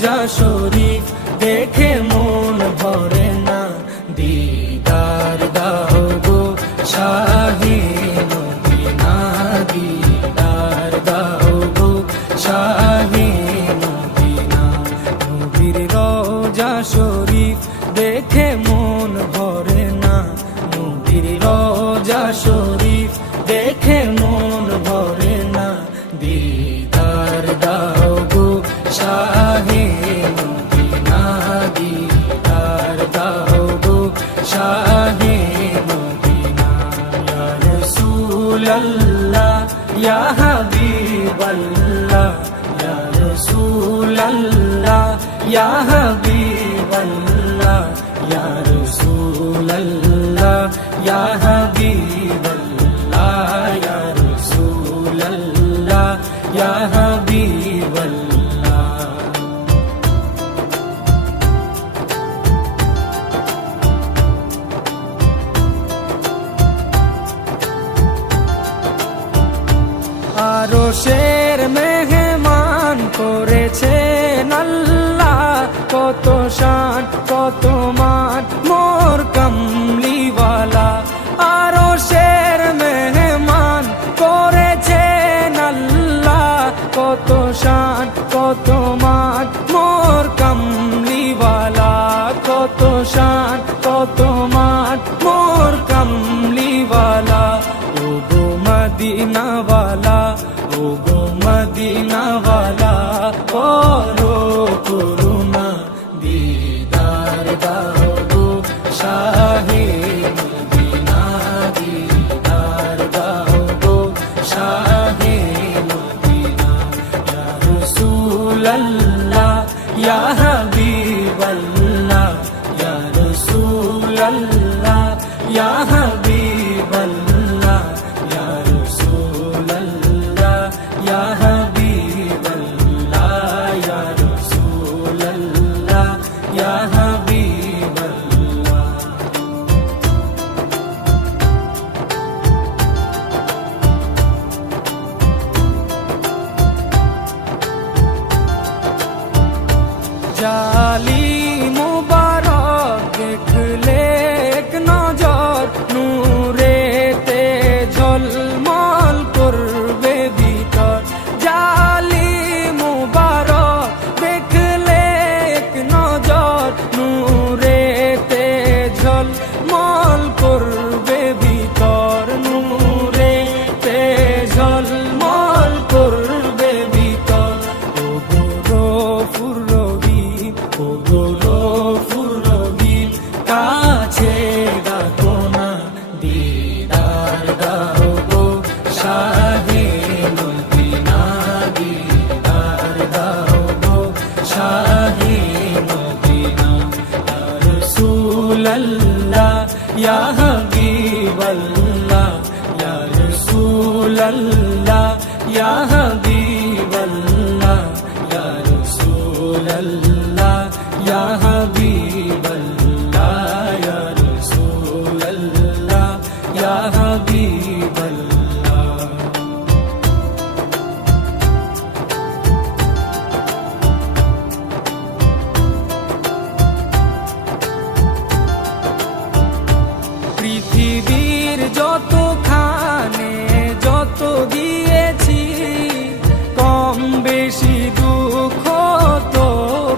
রোজা শরীফ দেখে মন ভরে না, দিদার দাও গো শাহে মদিনা, দিদার দাও গো শাহে মদিনা। নবীর রোজা শরীফ দেখে মন ভরে না, নবীর রোজা শরীফ দেখে মন ভরে না, দিদার দাও গো শাহে মদিনা, দিদার দাও গো শাহে মদিনা। ইয়া রাসূলাল্লাহ ইয়া হাবিবাল্লাহ, ইয়া রাসূলাল্লাহ ইয়া হাবিবাল্লাহ, ইয়া রাসূলাল্লাহ ইয়া হাবিবাল্লাহ, ইয়া রাসূলাল্লাহ ইয়া হাবিবাল্লাহ। আরশের মেহমান করেছেন আল্লাহ, কত শান কত মান মোর কামলিওয়ালা। আরশের মেহমান করেছেন আল্লাহ, কত শান কত মান মোর কামলিওয়ালা, কত শান কত মান মোর কামলিওয়ালা। ও গো মদিনাওয়ালা, ও গো মদিনাওয়ালা, করো করুণা, দিদার দাও গো শাহে মদিনা, দিদার দাও গো শাহে মদিনা। ইয়া রাসূলাল্লাহ ইয়া হাবিবাল্লাহ, ইয়া রাসূলাল্লাহ ইয়া হাবিবাল্লাহ, ইয়া রাসূলাল্লাহ ইয়া হাবিবাল্লাহ, ইয়া রাসূলাল্লাহ ইয়া হাবিবাল্লাহ। জালি মুবারক দেখলে এক নজর, নূরেতে ঝলমল করবে ভিতর। জালি মুবারক দেখলে এক নজর, নূরেতে ঝলমল করবে ভিতর, নূরেতে ঝলমল করবে ভিতর। ও গো গফুর রহিম, ও গো গফুর রহিম, কাছে ডাকো না, দিদার দাও গো শাহে মদিনা, দিদার দাও গো শাহে মদিনা। ইয়া রাসূলাল্লাহ ইয়া হাবিবাল্লাহ, ইয়া রাসূলাল্লাহ ইয়া হাবিবাল্লাহ, ইয়া রাসূলাল্লাহ ইয়া হাবিবাল্লাহ, ইয়া রাসূলাল্লাহ ইয়া হাবিবাল্লাহ। পৃথিবীর যতখানে যত দিয়েছি, কম বেশি দুঃখ তো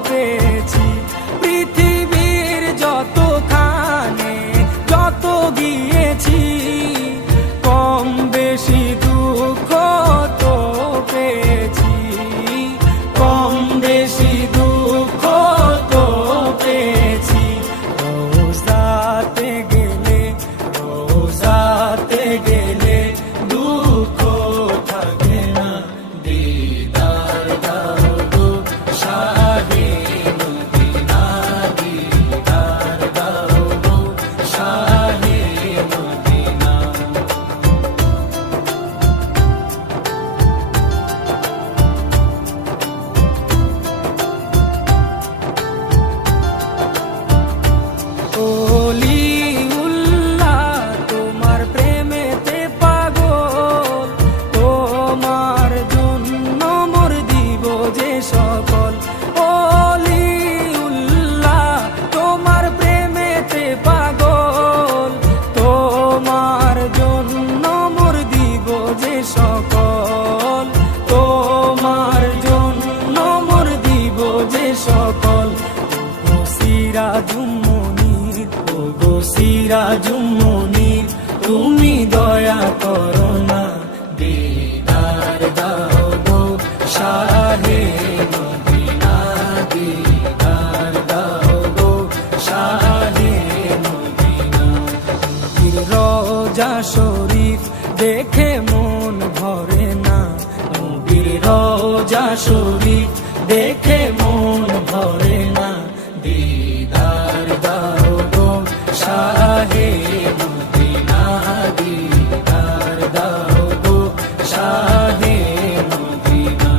পেয়েছি। শরীফ দেখে মন ভরে না, দিদার দাও গো শাহে মদিনা, দিদার দাও গো শাহে মদিনা।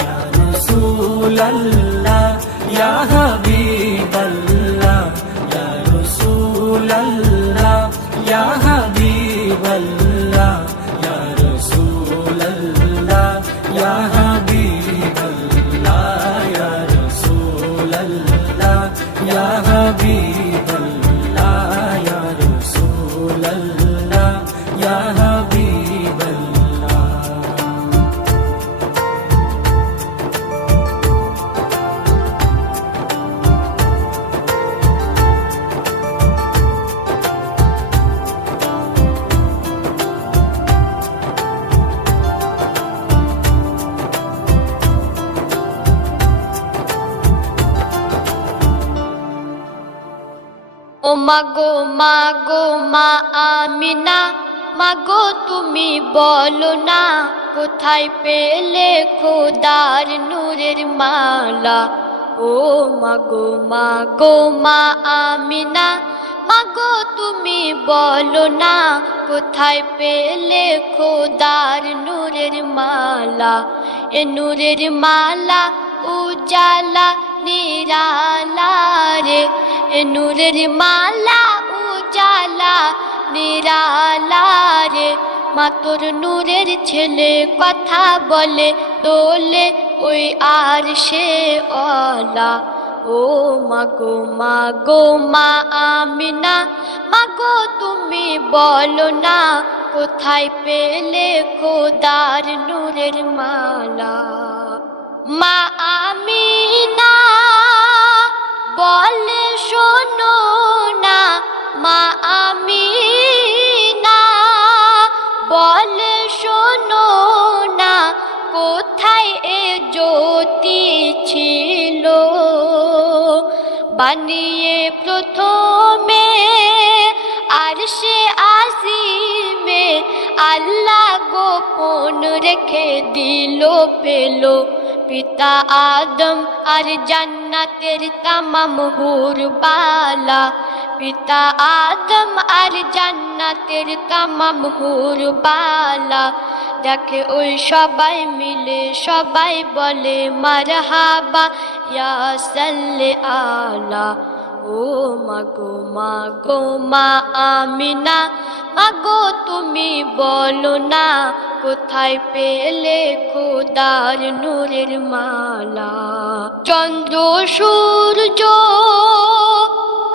ইয়া রাসূলাল্লাহ ইয়া হাবিবাল্লাহ, ইয়া রাসূলাল্লাহ ইয়া হাবিবাল্লাহ, ইয়া রাসূলাল্লাহ ইয়া হাবিবাল্লাহ, ইয়া রাসূলাল্লাহ ইয়া হাবিবাল্লাহ, ইয়া রাসূলাল্লাহ ইয়া হাবিবাল্লাহ। ও মাগো মাগো মা আমিনা, মাগো তুমি বলো না কোথায় পেলে খোদার নূরের মালা। ও মাগো মাগো মা আমিনা, মাগো তুমি বলো না কোথায় পেলে খোদার নূরের মালা। এ নূরের মালা উজালা নিরালা রে, এ নূরের মালা উজালা নিরালা রে। মা তোর নূরের ছেলে কথা বলে দোলে ওই আর সে অলা। ও মাগো মাগো মা আমিনা, মাগো তুমি বলো না কোথায় পেলে খোদার নূরের মালা। মা আমিনা বলে শোনো না, মা আমিনা বলে শোনো না কোথায় এ জ্যোতি ছিল। বানিয়ে প্রথমে আরশে আজিমে আল্লাহ গোপন রেখে দিল পেলো। পিতা আদম আর জান্নাতের তামাম হুরবালা, পিতা আদম আর জান্নাতের তামাম হুরবালা। দেখে ওই সবাই মিলে সবাই বলে মারহাবা ইয়া সাল্লি আলা। ও মাগো মাগো মা আমিনা, মাগো তুমি বলো না কোথায় পেলে খোদার নূরের মালা। চন্দ্র সূর্য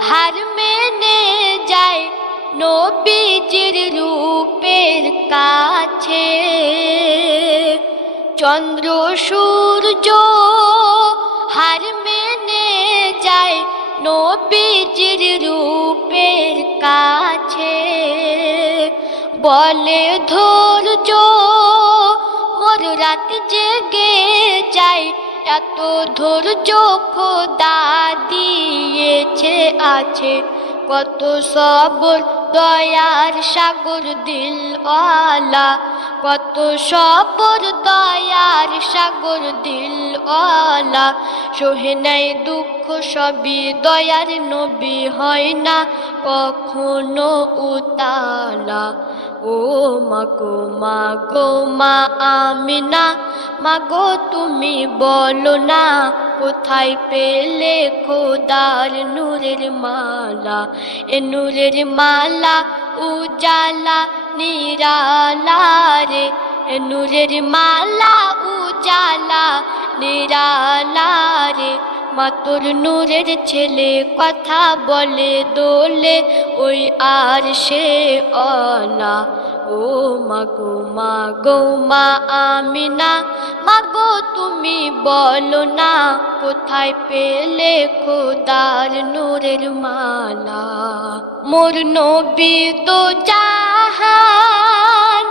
হার মেনে যায় নবীজির রূপের কাছে। চন্দ্র সূর্য হার মেনে যায় নবীজির রূপের কাছে। বলে ধৈর্য মোর রাত জেগে যায়, এত ধৈর্য খোদা দিয়েছে আছে। কত সবর দয়ার সাগর দিলওয়ালা, কত সবর দয়ার সাগর দিলওয়ালা। সহে নাই দুঃখ সবই দয়ার নবী হয় না কখনো উতালা। ও মাগো মাগো মা আমিনা, মাগো তুমি বলো না কোথায় পেলে খোদার নূরের মালা। এ নূরের মালা উজালা নিরালা রে, এ নূরের মালা উজালা নিরালা রে। মা তোর নূরের ছেলে কথা বলে দোলে ওই আর সে অলা। ও মাগো মাগো মা আমিনা, মাগো তুমি বলো না কোথায় পেলে খোদার নূরের মালা। মোর নবী তো জাহান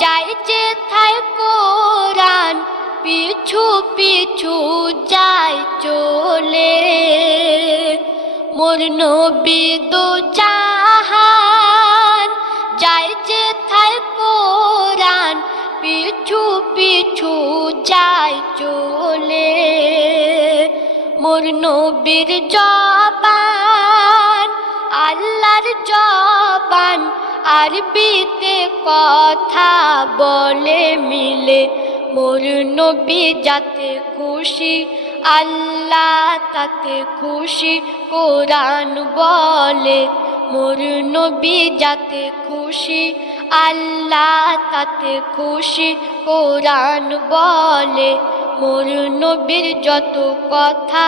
যাই যে থাই কোরআন, পিছু পিছু যায় চলে। মোর নবী দো জাহান যায় যে থাই কোরআন, পিছু পিছু পিছু যায় চলে। মোর নবীর জবান আল্লাহর জবান, আরবিতে কথা বলে মিলে। মোর নবী যাতে খুশি আল্লাহ তাতে খুশি কোরআন বলে। মোর নবী যাতে খুশি আল্লাহ তাতে খুশি কোরআন বলে। মোর নবীর যত কথা